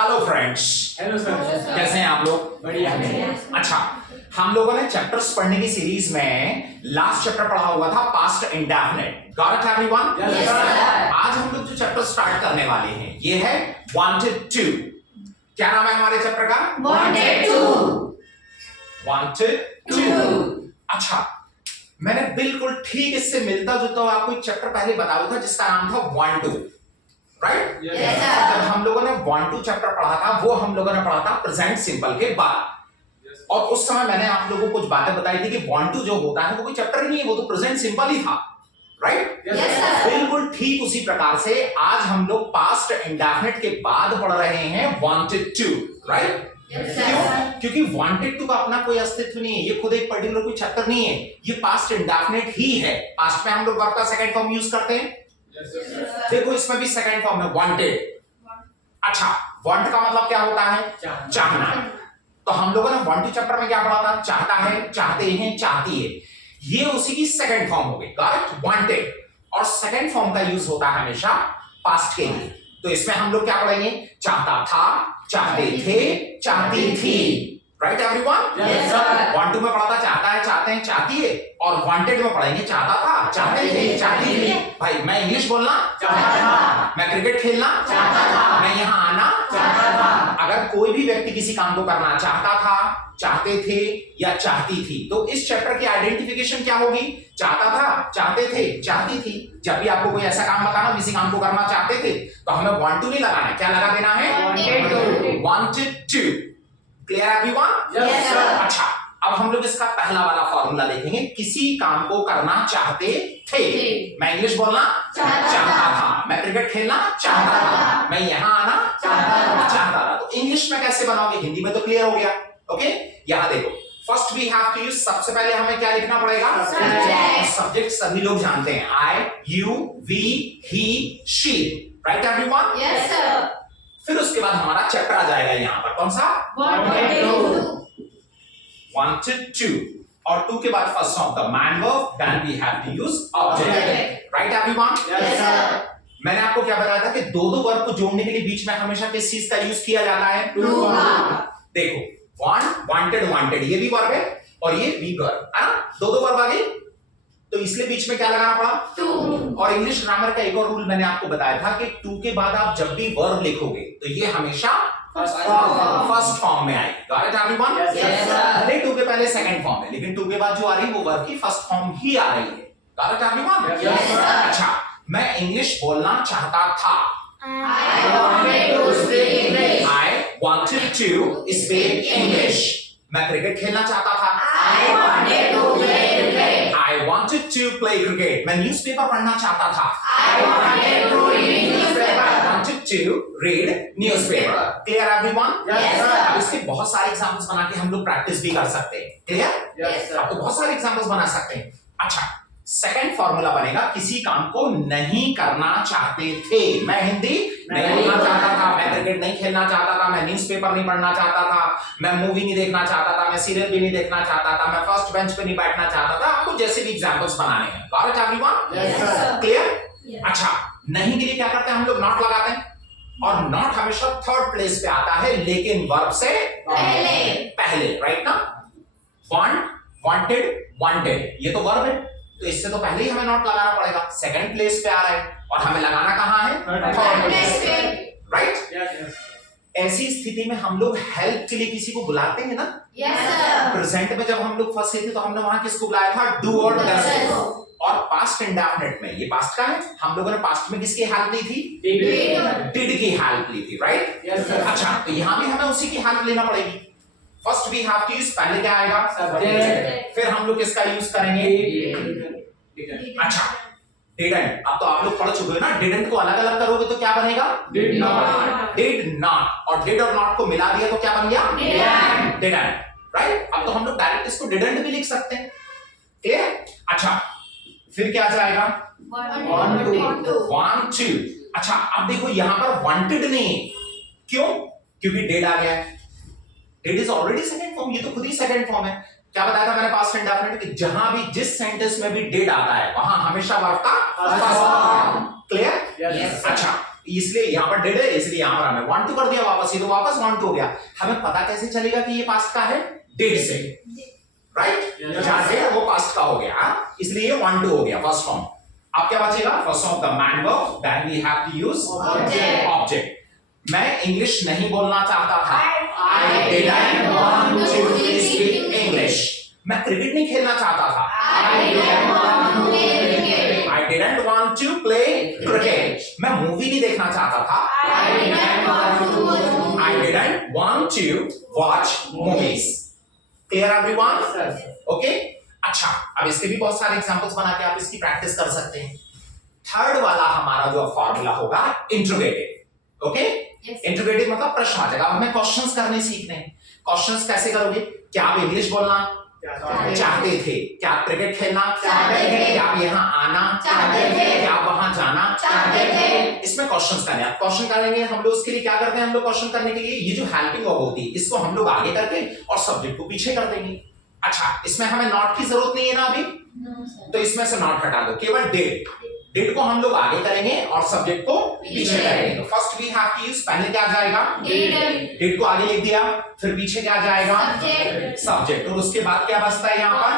Hello friends. Hello sir. कैसे हैं आप लोग? बढ़िया। अच्छा, हम लोगों ने चैप्टर्स पढ़ने की सीरीज में लास्ट चैप्टर पढ़ा हुआ था past indefinite. Got it everyone? Yes, sir. आज हम लोग जो चैप्टर स्टार्ट करने वाले हैं ये है वांटेड टू। क्या नाम है हमारे चैप्टर का? Wanted to. अच्छा, मैंने बिल्कुल ठीक इससे मिलता जुलता हुआ आपको एक चैप्टर पहले बताया था जिसका नाम था वांट टू, राइट? जब हम लोगों ने वांट टू चैप्टर पढ़ा था वो हम लोगों ने पढ़ा था प्रेजेंट सिंपल के बाद। और उस समय मैंने आप लोगों को कुछ बातें बताई थी कि वांट टू जो होता है वो कोई चैप्टर नहीं है, वो तो प्रेजेंट सिंपल ही था, राइट? बिल्कुल ठीक उसी प्रकार से आज हम लोग पास्ट इंडेफिनिट के बाद पढ़ रहे हैं वांटेड टू, राइट? क्यों? क्योंकि वांटेड टू का अपना कोई अस्तित्व नहीं है, ये खुद एक पर्टिकुलर कोई चैप्टर नहीं है, ये पास्ट इंडेफिनिट ही है। पास्ट में हम लोग वर्ब का सेकंड फॉर्म यूज करते हैं। देखो इसमें भी सेकंड फॉर्म है वांटेड। अच्छा, वांट का मतलब क्या होता है? चाहना। तो हम लोगों ने वांट टू चैप्टर में क्या पढ़ा था? चाहता है, चाहते हैं, चाहती है। ये उसी की सेकंड फॉर्म हो गई, करेक्ट? वांटेड। और सेकंड फॉर्म का यूज होता है हमेशा पास्ट के लिए। तो इसमें हम लोग क्या पढ़ेंगे? चाहता था, चाहते थे, चाहती थी, right everyone? Yes sir. Want to में पढ़ा था चाहता है, चाहते हैं, चाहती है। और वांटेड में पढ़ेंगे चाहता था, चाहते थे, चाहती थी। भाई मैं इंग्लिश बोलना चाहता था, मैं क्रिकेट खेलना चाहता था, मैं यहाँ आना चाहता था। अगर कोई भी व्यक्ति किसी काम को करना चाहता था, चाहते थे या चाहती थी, तो इस चैप्टर की आइडेंटिफिकेशन क्या होगी? चाहता था, चाहते थे, चाहती थी। जब भी आपको कोई ऐसा काम बताना, किसी काम को करना चाहते थे, तो हमें वांट टू नहीं लगाना है, क्या लगा देना है? Wanted to. Clear everyone? Yes sir. अच्छा, अब हम लोग इसका पहला वाला फॉर्मूला देखेंगे। किसी काम को करना चाहते थे। मैं इंग्लिश बोलना चाहता था, मैं क्रिकेट खेलना चाहता था, मैं यहाँ आना चाहता था। तो इंग्लिश में कैसे बनाओगे? हिंदी में तो क्लियर हो गया। ओके, यहाँ देखो, first we have to use, सबसे पहले हमें क्या लिखना पड़ेगा? सब्जेक्ट सभी लोग जानते हैं, I, you, we, he, she, right everyone? Yes sir. फिर उसके बाद हमारा चैप्टर आ जाएगा यहाँ पर, कौन सा? wanted to, और टू के बाद first of the main verb, then we have to use object, right everyone? Yes sir. मैंने आपको क्या बताया था कि दो वर्ब को जोड़ने के लिए बीच में हमेशा किस चीज का यूज किया जाता है? टू का। देखो, वांट, वांटेड, वांटेड, ये भी वर्ब है और ये भी वर्ब है ना, दो वर्ब आ गई, तो इसलिए बीच में क्या लगाना पड़ा? टू। और इंग्लिश ग्रामर का एक और रूल मैंने आपको बताया था कि टू के बाद आप जब भी वर्ब लिखोगे तो ये हमेशा फर्स्ट फॉर्म में आएगी। Got it everyone? Yes sir. भले टू के पहले सेकंड फॉर्म है, लेकिन टू के बाद जो आ रही है वो वर्ब की फर्स्ट फॉर्म ही आ रही है। Got it everyone? Yes sir. अच्छा, मैं इंग्लिश बोलना चाहता था। I wanted to speak English. I wanted to speak English. मैं क्रिकेट खेलना चाहता था। I wanted to play cricket. I wanted to play cricket. मैं न्यूज़पेपर पढ़ना चाहता था। I wanted to read newspaper. I wanted to read newspaper. Clear everyone? Yes, sir. अब इसके बहुत सारे एग्जांपल्स बना के हम लोग प्रैक्टिस भी कर सकते हैं। क्लियर? यस आप तो बहुत सारे एग्जांपल्स बना सकते हैं। अच्छा, सेकंड फॉर्मूला बनेगा, किसी काम को नहीं करना चाहते थे। मैं हिंदी नहीं बोलना चाहता था, मैं क्रिकेट नहीं खेलना चाहता था, मैं न्यूज़पेपर नहीं पढ़ना चाहता था, मैं मूवी नहीं देखना चाहता था, मैं सीरियल भी नहीं देखना चाहता था, मैं फर्स्ट बेंच पे नहीं बैठना चाहता था। आपको जैसे भी एग्जांपल्स बनाने हैं। Got it everyone? Yes sir. Clear? अच्छा, नहीं के लिए क्या करते हैं हम लोग? नॉट लगाते हैं, और नॉट हमेशा थर्ड प्लेस पे आता है, लेकिन वर्ब से पहले, राइट ना? वांट, वांटेड, वांटेड, ये तो वर्ब है, तो इससे तो पहले ही हमें नॉट लगाना पड़ेगा। सेकंड प्लेस पे आ रहा है और हमें लगाना कहां है? थर्ड प्लेस पे, राइट? यस। ऐसी स्थिति में हम लोग हेल्प के लिए किसी को बुलाते हैं ना। Yes sir. प्रेजेंट में जब हम लोग फंसे थे तो हमने वहां किसको बुलाया था? डू और डज को। और पास्ट इंडेफिनिट में, ये पास्ट का है, हम लोगों ने पास्ट में किसकी हेल्प ली थी? डिड की हेल्प ली थी, राइट? Yes sir. अच्छा, तो यहां भी हमें उसी की हेल्प लेना पड़ेगी। First we have to use, पहले क्या आएगा? सब्जेक्ट। फिर हम लोग किसका यूज करेंगे? अच्छा, डिडंट। अब तो आप लोग पढ़ चुके हो ना, डिडंट को अलग अलग करोगे तो क्या बनेगा? Did not. डिड नॉट, और डिड और नॉट को मिला दिया तो क्या बन गया? Didn't, right? अब तो हम लोग डायरेक्ट इसको डिडंट भी लिख सकते हैं। क्लियर? अच्छा, फिर क्या जाएगा? Want to. Want to. अच्छा, अब देखो यहां पर वांटेड नहीं, क्यों? क्योंकि डिड आ गया है। Did is already second form, ये तो खुद ही सेकंड फॉर्म है। क्या बताया था मैंने पास्ट इंडेफिनिट कि जहां भी जिस सेंटेंस में भी डिड आता है वहां हमेशा वर्ब का फर्स्ट फॉर्म। क्लियर? यस। अच्छा, इसलिए यहाँ पर डिड है, इसलिए यहाँ पर हमें want to कर दिया वापस, ये तो वापस want to हो गया। हमें पता कैसे चलेगा कि ये पास्ट का है? डिड से, राइट? जहां डिड वो पास्ट का हो गया, इसलिए ये want to हो गया फर्स्ट फॉर्म। अब क्या बचेगा? First form the main verb, then we have to use object. मैं इंग्लिश नहीं बोलना चाहता था, I didn't want to speak English। मैं क्रिकेट नहीं खेलना चाहता था, I didn't want to play cricket। I didn't want to play cricket। मैं मूवी नहीं देखना चाहता था, I didn't want to watch movies। I didn't want to watch movies। Clear everyone? Okay? अच्छा, अब इसके भी बहुत सारे एग्जांपल्स बना के आप इसकी प्रैक्टिस कर सकते हैं। थर्ड वाला हमारा जो फॉर्मूला होगा इंट्रोगेटिव। ओके? इंट्रोगेटिव मतलब प्रश्नवाचक। अब हमें क्वेश्चंस करने सीखने हैं। क्वेश्चंस कैसे करोगे? क्या आप इंग्लिश बोलना चाहते थे? क्या आप क्रिकेट खेलना चाहते थे? क्या आप यहाँ आना चाहते थे? क्या आप वहां जाना चाहते थे? इसमें क्वेश्चंस करने हैं। क्वेश्चन करेंगे हम लोग, उसके लिए क्या करते हैं हम लोग? क्वेश्चन करने के लिए ये जो हेल्पिंग वर्ब होती है इसको हम लोग आगे करके और सब्जेक्ट को पीछे कर देंगे। अच्छा, इसमें हमें नॉट की जरूरत नहीं है ना अभी, तो इसमें से नॉट हटा दो, केवल डिड। डिड को हम लोग आगे करेंगे और सब्जेक्ट को पीछे करेंगे। तो first we have to use, पहले क्या आ जाएगा? डिड को आगे लिख दिया, फिर पीछे क्या आ जाएगा? सब्जेक्ट। और उसके बाद क्या बचता है यहाँ पर?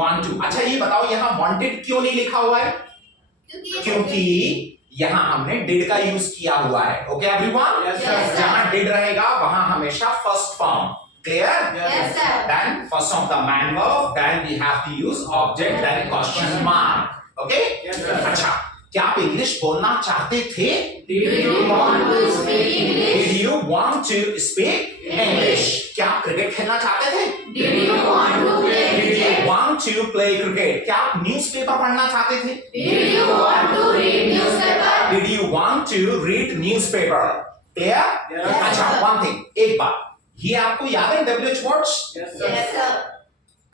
want to। अच्छा ये बताओ यहाँ wanted क्यों नहीं लिखा हुआ है? क्योंकि यहाँ हमने डिड का यूज किया हुआ है। Okay everyone? जहां डिड रहेगा वहां हमेशा first form. Clear? Yes, sir। Then first of the man verb, then we have to use object, then question mark. Okay? अच्छा, क्या आप इंग्लिश बोलना चाहते थे? Did you want to speak English? Did you want to speak English? क्या आप cricket खेलना चाहते थे? Did you want to play Did you cricket? want to play cricket? क्या आप न्यूज़पेपर पढ़ना चाहते थे? Did you want to read newspaper? Did you want to read newspaper? Clear? Yes, अच्छा, sir। one thing, एक बात, ये आपको याद है WH words? Yes, sir।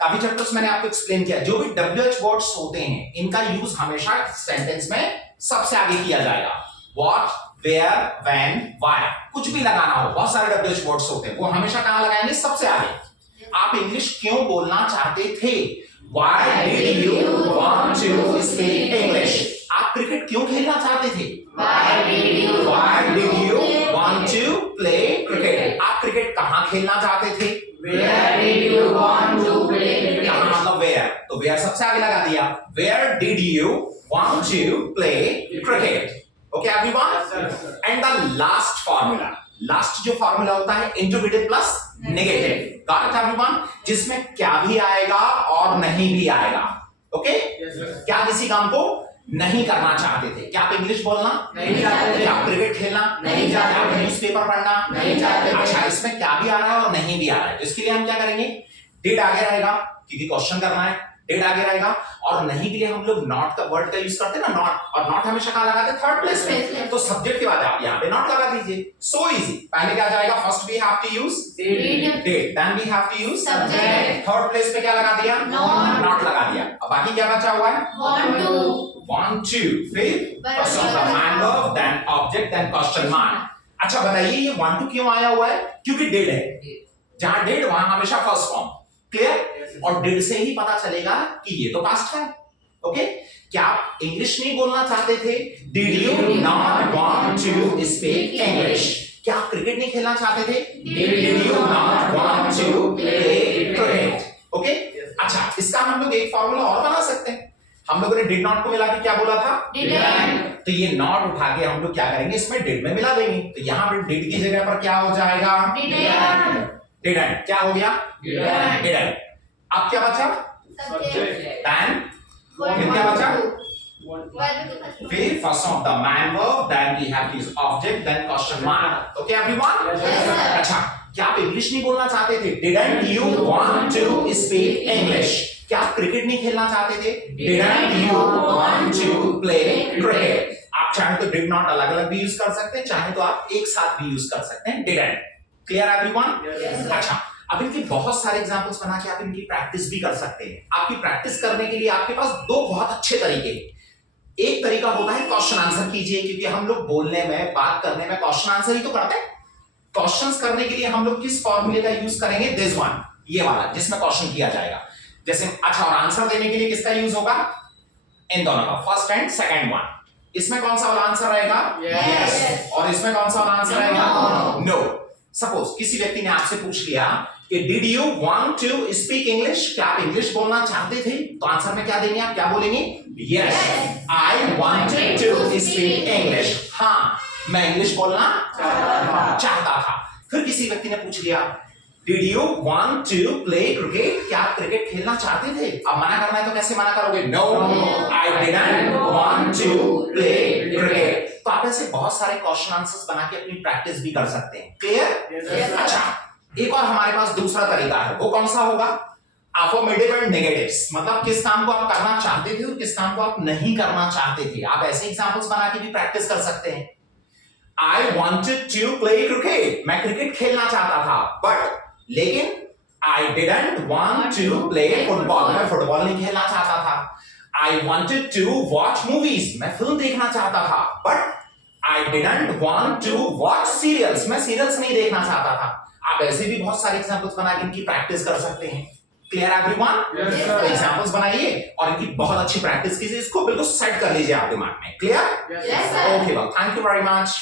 काफी चैप्टर्स मैंने आपको एक्सप्लेन किया। जो भी WH वर्ड्स होते हैं इनका यूज हमेशा सेंटेंस में सबसे आगे किया जाएगा। व्हाट, वेयर, व्हेन, व्हाई, कुछ भी लगाना हो, बहुत सारे WH वर्ड्स होते हैं, वो हमेशा कहां लगाएंगे? सबसे आगे। आप इंग्लिश क्यों बोलना चाहते थे? Why did you want to speak English? आप क्रिकेट क्यों खेलना चाहते थे? Why did you want to play cricket? आप क्रिकेट कहां खेलना चाहते थे? Where did you want to play cricket? कहां मतलब where, तो where सबसे आगे लगा दिया। Where did you want to play cricket? Okay everyone? And the last formula, last जो फॉर्मूला होता है interrogative plus negative. Got it everyone? जिसमें क्या भी आएगा और नहीं भी आएगा। ओके? क्या किसी काम को नहीं करना चाहते थे? क्या आप इंग्लिश बोलना नहीं चाहते थे? क्या आप क्रिकेट खेलना नहीं चाहते? क्या आप न्यूज़पेपर पढ़ना नहीं चाहते थे? अच्छा, इसमें क्या भी आ रहा है और नहीं भी आ रहा है, तो इसके लिए हम क्या करेंगे? डिड आगे रहेगा क्योंकि क्वेश्चन करना है, डिड आगे रहेगा, और नहीं के लिए हम लोग नॉट का वर्ड का यूज करते हैं ना, नॉट, और नॉट हमेशा कहां लगाते हैं? थर्ड प्लेस में। तो सब्जेक्ट के बाद आप यहां पे नॉट लगा दीजिए। So easy. पहले क्या जाएगा? First we have to use Did। Did, then we have to use Subject। Third place पे क्या लगा दिया? Not। नॉट लगा दिया। अब बाकी क्या बचा हुआ है? Want to। want to, फिर first of the man verb, then object, then question mark। अच्छा बताइए ये want to क्यों आया हुआ है? क्योंकि did है, जहां did वहां हमेशा फर्स्ट फॉर्म। क्लियर? और did से ही पता चलेगा कि ये तो पास्ट है। ओके? क्या आप इंग्लिश नहीं बोलना चाहते थे? Did you not want to speak English? क्या आप क्रिकेट नहीं खेलना चाहते थे? Did you not want to play cricket? Okay? अच्छा, इसका हम लोग एक फॉर्मूला और बना सकते हैं। हम लोगों ने डिड नॉट को मिला के क्या बोला था? Didn't। तो ये नॉट उठा के हम लोग क्या करेंगे? इसमें डिड में मिला देंगे। तो यहाँ पे डिड की जगह पर क्या हो जाएगा? Didn't। डिडंट। क्या हो गया? Didn't। डिडंट। अब क्या बचा? देन। फिर क्या बचा? फिर first of the main verb, then we have his object, then question mark. Okay everyone? Yes, sir। अच्छा, क्या आप इंग्लिश नहीं बोलना चाहते थे? Didn't you want to speak English? क्या आप क्रिकेट नहीं खेलना चाहते थे? Didn't you want to play cricket? आप चाहे तो did not अलग अलग भी यूज कर सकते हैं, चाहे तो आप एक साथ भी यूज कर सकते हैं didn't। Clear everyone? अच्छा, अब इनके बहुत सारे एग्जांपल्स बना के आप इनकी प्रैक्टिस भी कर सकते हैं। आपकी प्रैक्टिस करने के लिए आपके पास दो बहुत अच्छे तरीके हैं। एक तरीका होता है क्वेश्चन आंसर कीजिए, क्योंकि हम लोग बोलने में, बात करने में क्वेश्चन आंसर ही तो करते हैं। क्वेश्चंस करने के लिए हम लोग किस फॉर्मूले का यूज करेंगे? दिस वन, ये वाला, जिसमें क्वेश्चन किया जाएगा। जैसे अच्छा, और आंसर देने के लिए किसका यूज होगा? इन दोनों का, फर्स्ट एंड सेकंड वन। इसमें कौन सा वाला आंसर रहेगा? Yes. और इसमें कौन सा वाला आंसर रहेगा? No. नो। सपोज किसी व्यक्ति ने आपसे पूछ लिया कि did you want to speak English, क्या आप इंग्लिश बोलना चाहते थे? तो आंसर में क्या देंगे आप? क्या बोलेंगे? Yes, I wanted to speak English. हाँ, मैं इंग्लिश बोलना चाहता था। फिर किसी व्यक्ति ने पूछ लिया did you want to play cricket, क्या आप क्रिकेट खेलना चाहते थे? अब मना करना है तो कैसे मना करोगे? No, I didn't want to play cricket. तो आप ऐसे बहुत सारे क्वेश्चन आंसर्स बना के अपनी प्रैक्टिस भी कर सकते हैं। क्लियर? अच्छा, एक और हमारे पास दूसरा तरीका है, वो कौन सा होगा? अफर्मेटिव एंड नेगेटिव्स, मतलब किस काम को आप करना चाहते थे और किस काम को आप नहीं करना चाहते थे। आप ऐसे एग्जांपल्स बना के भी प्रैक्टिस कर सकते हैं। I wanted to play cricket, मैं क्रिकेट खेलना चाहता था, बट लेकिन I didn't want to play football, मैं फुटबॉल नहीं खेलना चाहता था। I wanted to watch movies, मैं फिल्म देखना चाहता था, but I didn't want to watch serials, मैं सीरियल्स नहीं देखना चाहता था। आप ऐसे भी बहुत सारे एग्जांपल्स बना के इनकी प्रैक्टिस कर सकते हैं। Clear everyone? Yes, sir. Examples बनाइए और इनकी बहुत अच्छी प्रैक्टिस कीजिए, इसको बिल्कुल सेट कर लीजिए आप दिमाग में। Clear? Yes, Yes, sir. Okay, well thank you very much.